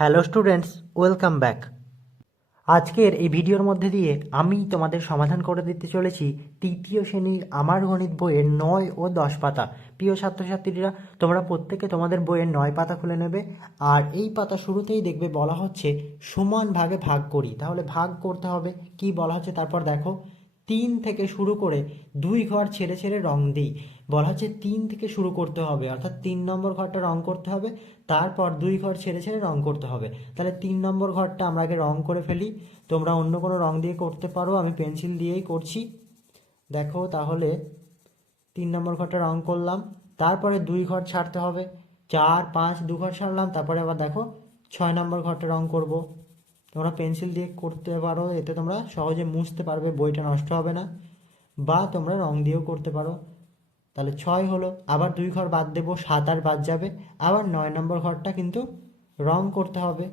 Hello students, welcome back. আজকের এই ভিডিওর মধ্যে দিয়ে আমি তোমাদের সমাধান করে দিতে চলেছি তৃতীয় শ্রেণির আমার গণিত বইয়ের নয় ও দশ পাতা। প্রিয় ছাত্রছাত্রীরা, তোমরা প্রত্যেকে তোমাদের বইয়ের নয় পাতা খুলে নেবে আর এই পাতা শুরুতেই দেখবে বলা হচ্ছে সমান ভাগে ভাগ করি। তাহলে ভাগ করতে হবে, কি বলা হচ্ছে তারপর দেখো। তিন থেকে শুরু করে দুই ঘর ছেড়ে ছেড়ে রং দিই। বলা হচ্ছে তিন থেকে শুরু করতে হবে, অর্থাৎ তিন নম্বর ঘরটা রং করতে হবে, তারপর দুই ঘর ছেড়ে ছেড়ে রং করতে হবে। তাহলে তিন নম্বর ঘরটা আমরা আগে রং করে ফেলি। তোমরা অন্য কোনো রং দিয়ে করতে পারো, আমি পেন্সিল দিয়েই করছি। দেখো তাহলে তিন নম্বর ঘরটা রং করলাম, তারপরে দুই ঘর ছাড়তে হবে। চার, পাঁচ, দু ঘর ছাড়লাম, তারপরে আবার দেখো ছয় নম্বর ঘরটা রং করব। তোমরা পেন্সিল দিয়ে করতে পারো, এতে তোমরা সহজে মুছতে পারবে, বইটা নষ্ট হবে না। বা তোমরা রং দিয়েও করতে পারো। তাহলে ছয় হলো, আবার দুই ঘর বাদ দেবো, সাত আর বাদ যাবে। আবার নয় নম্বর ঘরটা কিন্তু রং করতে হবে।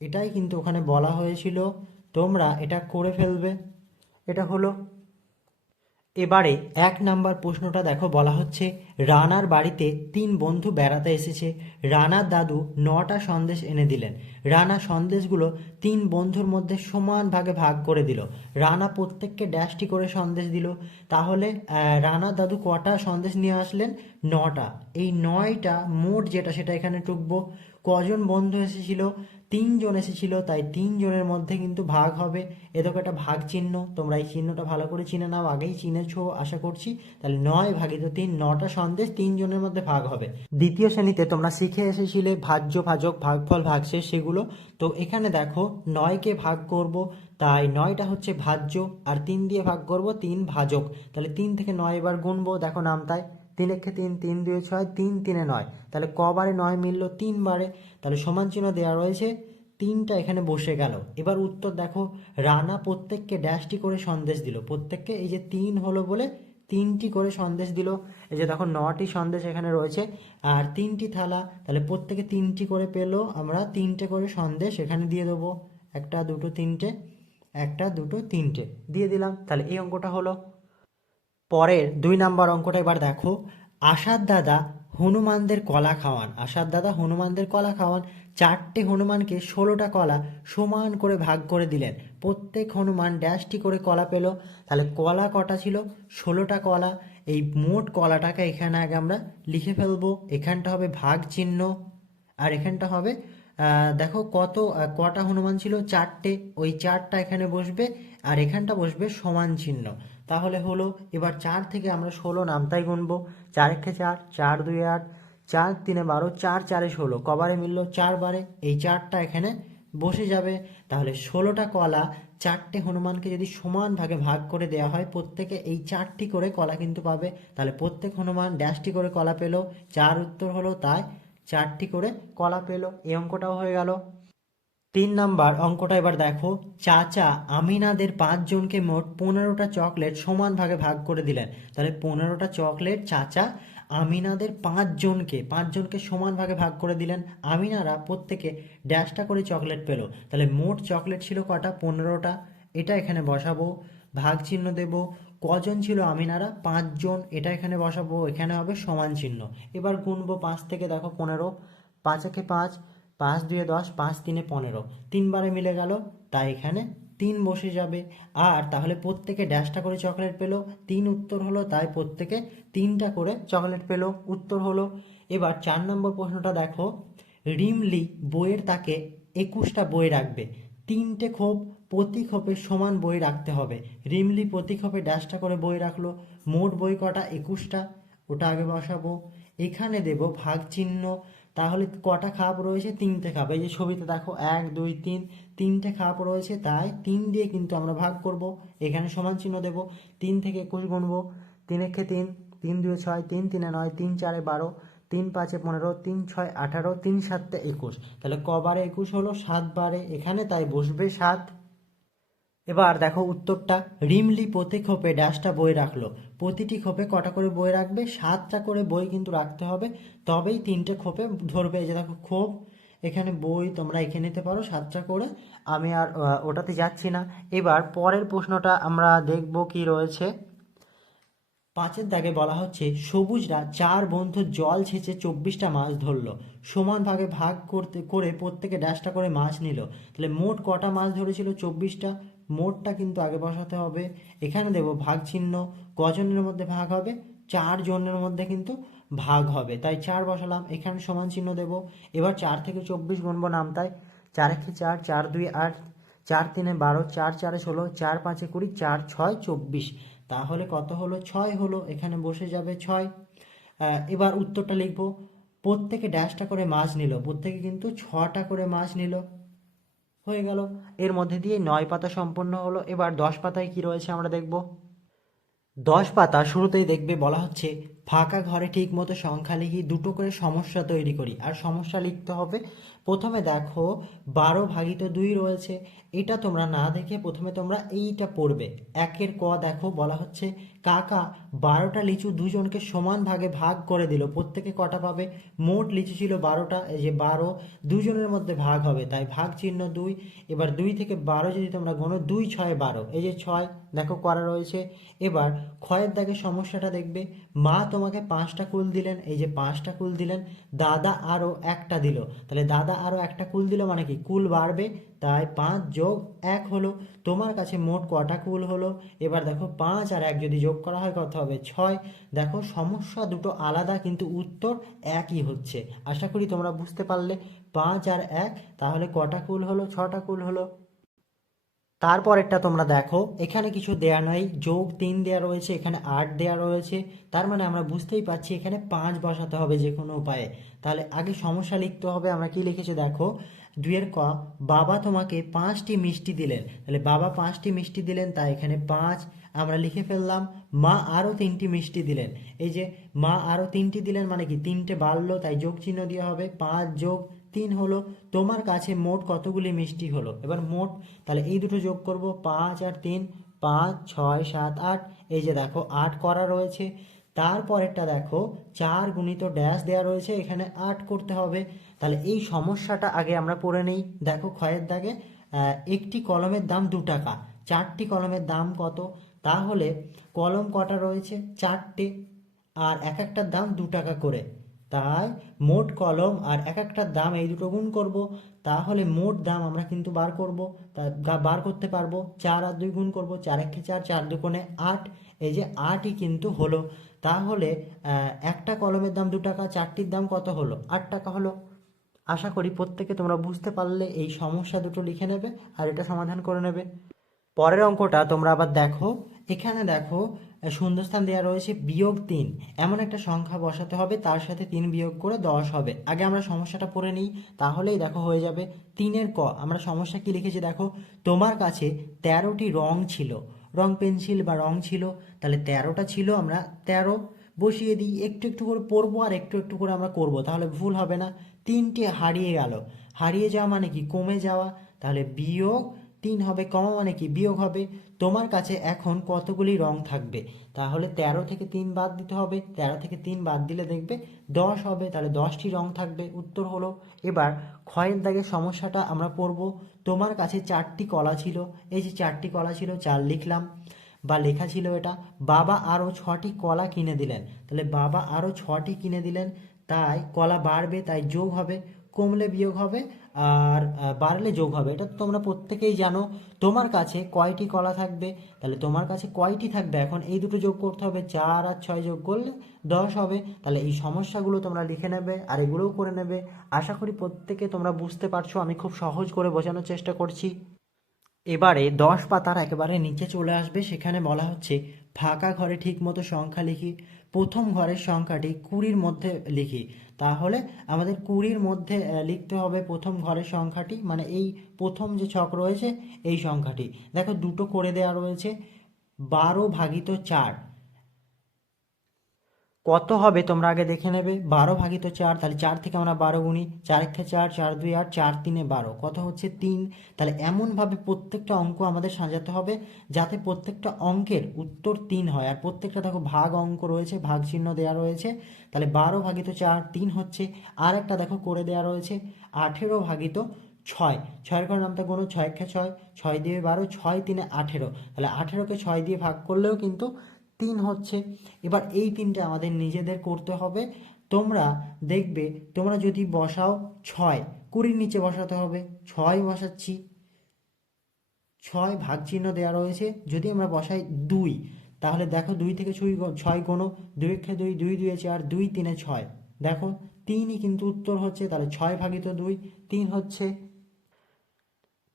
এটাই কিন্তু ওখানে বলা হয়েছিল, তোমরা এটা করে ফেলবে। এটা হলো এবারে এক নাম্বার প্রশ্নটা দেখো, বলা হচ্ছে, রানার বাড়িতে তিন বন্ধু বেড়াতে এসেছে। রানার দাদু নটা সন্দেশ এনে দিলেন। রানা সন্দেশগুলো তিন বন্ধুর মধ্যে সমান ভাগে ভাগ করে দিল। রানা প্রত্যেককে ড্যাশটি করে সন্দেশ দিল। তাহলে রানার দাদু কটা সন্দেশ নিয়ে আসলেন? নটা। এই নয়টা, মোট যেটা, সেটা এখানে টুকবো। কজন বন্ধু এসেছিল? তিনজন এসেছিল, তাই তিনজনের মধ্যে কিন্তু ভাগ হবে। এদেরকে একটা ভাগ চিহ্ন, তোমরা এই চিহ্নটা ভালো করে চিনে নাও, আগেই চিনেছো, আশা করছি। তাহলে নয় ভাগিত তিন, নটা সন্দেশ, তিনজনের মধ্যে ভাগ হবে। দ্বিতীয় শ্রেণীতে তোমরা শিখে এসেছিলে ভাজ্য, ভাজক, ভাগফল, ভাগশেষ সেগুলো। তো এখানে দেখো নয়কে ভাগ করব, তাই নয়টা হচ্ছে ভাজ্য, আর তিন দিয়ে ভাগ করব তিন ভাজক। তাহলে তিন থেকে নয় এবার গুনবো, দেখো নামতায় তিন একে তিন তিন দুই ছয়, তিন, তিনে নয়। তাহলে কবারে নয় মিললো তিনবারে তাহলে সমান চিহ্ন দেওয়া রয়েছে, তিনটা এখানে বসে গেল। এবার উত্তর দেখো, রানা প্রত্যেককে ড্যাশটি করে সন্দেশ দিল। প্রত্যেককে এই যে তিন হলো বলে তিনটি করে সন্দেশ দিল। এই যে দেখো, নটি সন্দেশ এখানে রয়েছে, আর তিনটি থালা, তাহলে প্রত্যেকে তিনটি করে পেল। আমরা তিনটে করে সন্দেশ এখানে দিয়ে দেবো। একটা, দুটো, তিনটে, একটা, দুটো, তিনটে। দিয়ে দিলাম। তাহলে এই অঙ্কটা হলো। পরের দুই নাম্বার অঙ্কটা এবার দেখো। আশার দাদা হনুমানদের কলা খাওয়ান। আশার দাদা হনুমানদের কলা খাওয়ান। চারটে হনুমানকে ষোলোটা কলা সমান করে ভাগ করে দিলেন। প্রত্যেক হনুমান ড্যাশটি করে কলা পেল। তাহলে কলা কটা ছিল? ষোলোটা কলা। এই মোট কলাটাকে এখানে আগে আমরা লিখে ফেলব। এখানটা হবে ভাগ চিহ্ন আর এখানটা হবে দেখো কত কটা হনুমান ছিল? চারটে। ওই চারটা এখানে বসবে আর এখানটা বসবে সমান চিহ্ন। তাহলে হলো, এবার চার থেকে আমরা ষোলো নামতাই গুনবো। চার একে চার চার দুই আট, চার তিনে বারো, চার চারে ষোলো। কবারে মিললো চারবারে এই চারটা এখানে বসে যাবে। তাহলে ষোলোটা কলা চারটে হনুমানকে যদি সমান ভাগে ভাগ করে দেওয়া হয়, প্রত্যেকে এই চারটি করে কলা কিন্তু পাবে। তাহলে প্রত্যেক হনুমান ড্যাশটি করে কলা পেল। চার উত্তর হলো তাই। চারটি করে কলা পেল, এই অঙ্কটাও হয়ে গেল। তিন নাম্বার অঙ্কটা এবার দেখো। চাচা আমিনাদের পাঁচজনকে মোট পনেরোটা চকলেট সমান ভাগে ভাগ করে দিলেন। তাহলে পনেরোটা চকলেট চাচা আমিনাদের পাঁচজনকে পাঁচজনকে সমান ভাগে ভাগ করে দিলেন। আমিনারা প্রত্যেকে ড্যাশটা করে চকলেট পেল। তাহলে মোট চকলেট ছিল কটা? পনেরোটা। এটা এখানে বসাবো। ভাগ চিহ্ন দেব, কজন ছিল আমিনারা? পাঁচজন। এটা এখানে বসাবো, এখানে হবে সমান চিহ্ন। এবার গুনবো পাঁচ থেকে, দেখো, পনেরো। পাঁচ একে পাঁচ পাঁচ দুয়ে দশ, পাঁচ তিনে পনেরো। তিনবারে মিলে গেল, তাই এখানে তিন বসে যাবে। আর তাহলে প্রত্যেকে ড্যাশটা করে চকলেট পেল। তিন উত্তর হলো, তাই প্রত্যেকে তিনটা করে চকলেট পেল। উত্তর হলো, এবার চার নম্বর প্রশ্নটা দেখো। রিমলি বইয়ের তাকে একুশটা বই রাখবে। তিনটে খোপ প্রতি খোপে সমান বই রাখতে হবে। রিমলি প্রতি খোপে ড্যাশটা করে বই রাখল। মোট বই কটা? একুশটা। ওটা আগে বসাবো। এখানে দেব ভাগ চিহ্ন। তাহলে কটা খাপ রয়েছে? তিনটে খাপ। এই যে ছবিতে দেখো, এক, দুই, তিন, তিনটে খাপ রয়েছে। তাই তিন দিয়ে কিন্তু আমরা ভাগ করব। এখানে সমান চিহ্ন দেব। তিন থেকে একুশ গুনবো তিন একে তিন তিন, দুয়ে ছয়, তিন, তিনে নয়, তিন, চারে বারো তিন পাঁচে পনেরো, তিন ছয় আঠারো, তিন সাতে একুশ। তাহলে কবারে একুশ হলো? সাতবারে এখানে, তাই বসবে সাত। এবার দেখো উত্তরটা। রিমলি প্রতি খোপে ড্যাশটা বই রাখল। প্রতিটি খোপে কটা করে বই রাখবে? সাতটা করে বই কিন্তু রাখতে হবে। তবেই তিনটে খোপে ধরবে। এই যে দেখো খোপ, এখানে বই তোমরা এঁকে নিতে পারো সাতটা করে। আমি আর ওটাতে যাচ্ছি না। এবার পরের প্রশ্নটা আমরা দেখব কি রয়েছে। পাঁচের দাগে বলা হচ্ছে, সবুজরা চার বন্ধু জল ছেঁচে চব্বিশটা মাছ ধরলো। সমান ভাগে ভাগ করতে, করে প্রত্যেকে ড্যাশটা করে মাছ নিল। তাহলে মোট কটা মাছ ধরেছিল চব্বিশটা? মোটটা কিন্তু আগে বসাতে হবে। এখানে দেব ভাগ চিহ্ন। কজনের মধ্যে ভাগ হবে? চার জনের মধ্যে কিন্তু ভাগ হবে। তাই চার বসালাম। এখানে সমান চিহ্ন দেব। এবার চার থেকে চব্বিশ গুনবো নামতায় চার একে চার চার দুই আট, চার তিনে বারো, চার চারে ষোলো, চার পাঁচে কুড়ি, চার ছয়, চব্বিশ। তাহলে কত হলো? ছয় হলো। এখানে বসে যাবে ছয়। এবার উত্তরটা লিখব। প্রত্যেকে ড্যাশটা করে মাছ নিল। প্রত্যেকে কিন্তু ছটা করে মাছ নিল। হয়ে গেল। এর মধ্যে দিয়ে নয় পাতা সম্পন্ন হলো। এবার দশ পাতায় কি রয়েছে আমরা দেখব? দশ পাতা শুরুতেই দেখবে বলা হচ্ছে ফাঁকা ঘরে ঠিক মতো সংখ্যা লিখি দুটো করে সমস্যা তৈরি করি। আর সমস্যা লিখতে হবে, প্রথমে দেখো বারো ভাগিত দুই রয়েছে। এটা তোমরা না দেখে প্রথমে তোমরা এইটা পড়বে। একের ক দেখো বলা হচ্ছে, কাকা, বারোটা লিচু দুজনকে সমান ভাগে ভাগ করে দিল, প্রত্যেকে কটা পাবে? মোট লিচু ছিল বারোটা, এই যে বারো দুজনের মধ্যে ভাগ হবে, তাই ভাগ চিহ্ন দুই। এবার দুই থেকে বারো যদি তোমরা গোনো দুই, ছয়, বারো, এই যে ছয়, দেখো করা রয়েছে। এবার ক্ষয়ের দাগে সমস্যাটা দেখবে, মা তোমাকে পাঁচটা কুল দিলেন, এই যে পাঁচটা কুল দিলেন, দাদা আরও একটা দিল। তাহলে দাদা আরও একটা কুল দিল মানে কি? কুল বাড়বে। তাই পাঁচ যোগ এক হলো, তোমার কাছে মোট কটা কুল হলো? এবার দেখো পাঁচ আর এক যদি যোগ করা হয়, কত হবে? ছয়। দেখো সমস্যা দুটো আলাদা, কিন্তু উত্তর একই হচ্ছে। আশা করি তোমরা বুঝতে পারলে। পাঁচ আর এক, তাহলে কটা কুল হলো? ছটা কুল হলো? তারপরেরটা তোমরা দেখো। এখানে কিছু দেয়া নয় যোগ তিন দেয়া রয়েছে, এখানে আট দেয়া রয়েছে। তার মানে আমরা বুঝতেই পারছি এখানে পাঁচ বসাতে হবে যে কোনো উপায়ে। তাহলে আগে সমস্যা লিখতে হবে, আমরা কি লিখেছি দেখো? দুইয়ের ক, বাবা তোমাকে পাঁচটি মিষ্টি দিলেন। তাহলে বাবা পাঁচটি মিষ্টি দিলেন, তাই এখানে পাঁচ আমরা লিখে ফেললাম। মা আরও তিনটি মিষ্টি দিলেন। এই যে মা আরও তিনটি দিলেন মানে কি? তিনটে বাড়লো, তাই যোগ চিহ্ন দেওয়া হবে। পাঁচ যোগ তিন হলো তোমার কাছে মোট কতগুলি মিষ্টি হলো? এবার মোট, তাহলে এই দুটো যোগ করব, পাঁচ আর তিন, পাঁচ, ছয়, সাত, আট। এই যে দেখো, আট করা রয়েছে। তারপরেরটা দেখো, চার গুণিত ড্যাশ দেওয়া রয়েছে, এখানে আট করতে হবে। তাহলে এই সমস্যাটা আগে আমরা পড়ে নেই। দেখো, ক্ষয়ের দাগে একটি কলমের দাম দু টাকা। চারটি কলমের দাম কত? তাহলে কলম কটা রয়েছে? চারটে। আর এক একটার দাম দু টাকা করে। তাই মোট কলম আর এক একটার দাম এই দুটো গুণ করব, তাহলে মোট দাম আমরা কিন্তু বার করব, তা বার করতে পারব চার আর দুই গুণ করব, চার একে চার চার দুকোণে আট, এই যে আটই কিন্তু হলো। তাহলে একটা কলমের দাম দু টাকা, চারটির দাম কত হলো? আট টাকা হলো। আশা করি প্রত্যেকে তোমরা বুঝতে পারলে এই সমস্যা দুটো লিখে নেবে আর এটা সমাধান করে নেবে। পরের অঙ্কটা তোমরা আবার দেখো। এখানে দেখো শূন্যস্থান দেওয়া রয়েছে বিয়োগ তিন। এমন একটা সংখ্যা বসাতে হবে, তার সাথে তিন বিয়োগ করে দশ হবে। আগে আমরা সমস্যাটা পড়ে নিই, তাহলেই দেখো হয়ে যাবে তিনের ক। আমরা সমস্যা কি লিখেছি দেখো, তোমার কাছে তেরোটি রং ছিল, রং পেন্সিল বা রং ছিল, তাহলে তেরোটা ছিল, আমরা তেরো বসিয়ে দিই, একটু একটু করে পড়ব আর একটু একটু করে আমরা করব, তাহলে ভুল হবে না। তিনটে হারিয়ে গেল। হারিয়ে যাওয়া মানে কি? কমে যাওয়া। তাহলে বিয়োগ তিন হবে, কমা মানে কি? বিয়োগ হবে। তোমার কাছে এখন কতগুলি রং থাকবে? তাহলে তেরো থেকে তিন বাদ দিতে হবে। তেরো থেকে তিন বাদ দিলে দেখবে দশ হবে। তাহলে দশটি রং থাকবে। উত্তর হলো, এবার ক্ষয়ের দাগের সমস্যাটা আমরা পড়ব। তোমার কাছে চারটি কলা ছিল। এই যে চারটি কলা ছিল, চার লিখলাম বা লেখা ছিল এটা। বাবা আরও ছটি কলা কিনে দিলেন। তাহলে বাবা আরও ছটি কিনে দিলেন। তাই কলা বাড়বে, তাই যোগ হবে। কমলে বিয়োগ হবে আর বাড়লে যোগ হবে। এটা তো তোমরা প্রত্যেকেই জানো। তোমার কাছে কয়টি কলা থাকবে? তাহলে তোমার কাছে কয়টি থাকবে? এখন এই দুটো যোগ করতে হবে। চার আর ছয় যোগ করলে দশ হবে। তাহলে এই সমস্যাগুলো তোমরা লিখে নেবে আর এগুলোও করে নেবে। আশা করি প্রত্যেকে তোমরা বুঝতে পারছ। আমি খুব সহজ করে বোঝানোর চেষ্টা করছি। এবারে দশ পাতার একেবারে নিচে চলে আসবে। সেখানে বলা হচ্ছে, ফাঁকা ঘরে ঠিক মতো সংখ্যা লিখি, প্রথম ঘরের সংখ্যাটি কুড়ির মধ্যে লিখি। তাহলে আমাদের কুড়ির মধ্যে লিখতে হবে প্রথম ঘরের সংখ্যাটি মানে এই প্রথম যে ছক রয়েছে, এই সংখ্যাটি। দেখো দুটো করে দেওয়া রয়েছে, বারো ভাগিত চার। কত হবে তোমরা আগে দেখে নেবে? বারো ভাগিত চার, তাহলে চার থেকে আমরা বারো গুনি, চার একে চার চার দুই আট, চার তিনে বারো। কত হচ্ছে তিন? তাহলে এমনভাবে প্রত্যেকটা অঙ্ক আমাদের সাজাতে হবে যাতে প্রত্যেকটা অঙ্কের উত্তর তিন হয়। আর প্রত্যেকটা দেখো ভাগ অঙ্ক রয়েছে, ভাগ চিহ্ন দেওয়া রয়েছে। তাহলে বারো ভাগিত চার, তিন হচ্ছে আর একটা দেখো করে দেওয়া রয়েছে, আঠেরো ভাগিত ছয়। ছয়ের কারণ নামটা কোনো ছয় খে ছয় ছয় দিয়ে বারো, ছয় তিনে আঠেরো। তাহলে আঠেরোকে ছয় দিয়ে ভাগ করলেও কিন্তু তিন হচ্ছে। এবার এই তিনটে আমাদের নিজেদের করতে হবে। তোমরা দেখবে, তোমরা যদি বসাও ছয়, কুড়ির নিচে বসাতে হবে। ছয় বসাচ্ছি। ছয় ভাগ চিহ্ন দেওয়া রয়েছে। যদি আমরা বসাই দুই, তাহলে দেখো দুই থেকে ছুই ছয় কোনো দুই দুই দুই দুই চার, দুই তিনে ছয়। দেখো, তিনই কিন্তু উত্তর হচ্ছে, তাহলে ছয় ভাগিত দুই, তিন হচ্ছে।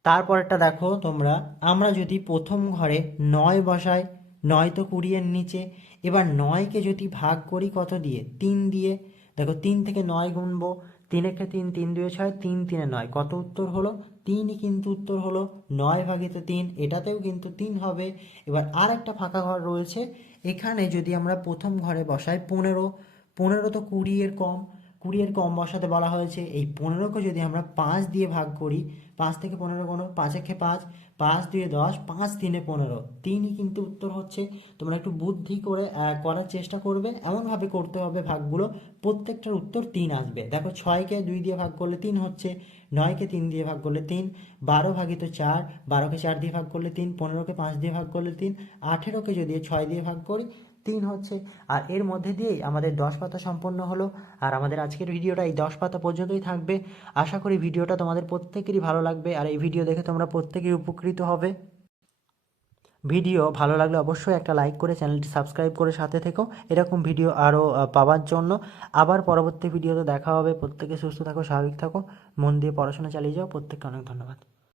তারপরেরটা দেখো তোমরা, আমরা যদি প্রথম ঘরে নয় বসাই নয় তো কুড়িয়ের নিচে। এবার নয়কে যদি ভাগ করি কত দিয়ে? তিন দিয়ে। দেখো তিন থেকে নয় গুনবো। তিন একে তিন তিন দুয়ে ছয়, তিন তিনে নয়। কত উত্তর হলো? তিনই কিন্তু উত্তর হলো। নয় ভাগিত তিন, এটাতেও কিন্তু তিন হবে। এবার আর একটা ফাঁকা ঘর রয়েছে। এখানে যদি আমরা প্রথম ঘরে বসাই পনেরো। পনেরো তো কুড়ি এর কম। কুড়ি এর কম বসাতে বলা হয়েছে। এই পনেরোকে যদি আমরা পাঁচ দিয়ে ভাগ করি, পাঁচ থেকে পনেরো কোনো পাঁচ একে পাঁচ পাঁচ দুয়ে দশ, পাঁচ তিনে পনেরো। তিনই কিন্তু উত্তর হচ্ছে, তোমরা একটু বুদ্ধি করে করার চেষ্টা করবে। এমনভাবে করতে হবে ভাগগুলো। প্রত্যেকটার উত্তর তিন আসবে। দেখো, ছয়কে দুই দিয়ে ভাগ করলে তিন হচ্ছে, নয়কে তিন দিয়ে ভাগ করলে তিন, বারো ভাগিত চার, বারোকে চার দিয়ে ভাগ করলে তিন, পনেরোকে পাঁচ দিয়ে ভাগ করলে তিন, আঠেরোকে যদি ছয় দিয়ে ভাগ করি তিন হচ্ছে। আর এর মধ্যে দিয়েই আমাদের দশ পাতা সম্পন্ন হলো। আর আমাদের আজকের ভিডিওটা এই দশ পাতা পর্যন্তই থাকবে। আশা করি ভিডিওটা তোমাদের প্রত্যেকেরই ভালো লাগবে। আর এই ভিডিও দেখে তোমরা প্রত্যেকেই উপকৃত হবে। ভিডিও ভালো লাগলে অবশ্যই একটা লাইক করে চ্যানেলটি সাবস্ক্রাইব করে সাথে থেকো। এরকম ভিডিও আরও পাওয়ার জন্য। আবার পরবর্তী ভিডিওতে দেখা হবে। প্রত্যেকে সুস্থ থাকো, স্বাভাবিক থাকো। মন দিয়ে পড়াশোনা চালিয়ে যাও। প্রত্যেককে অনেক ধন্যবাদ।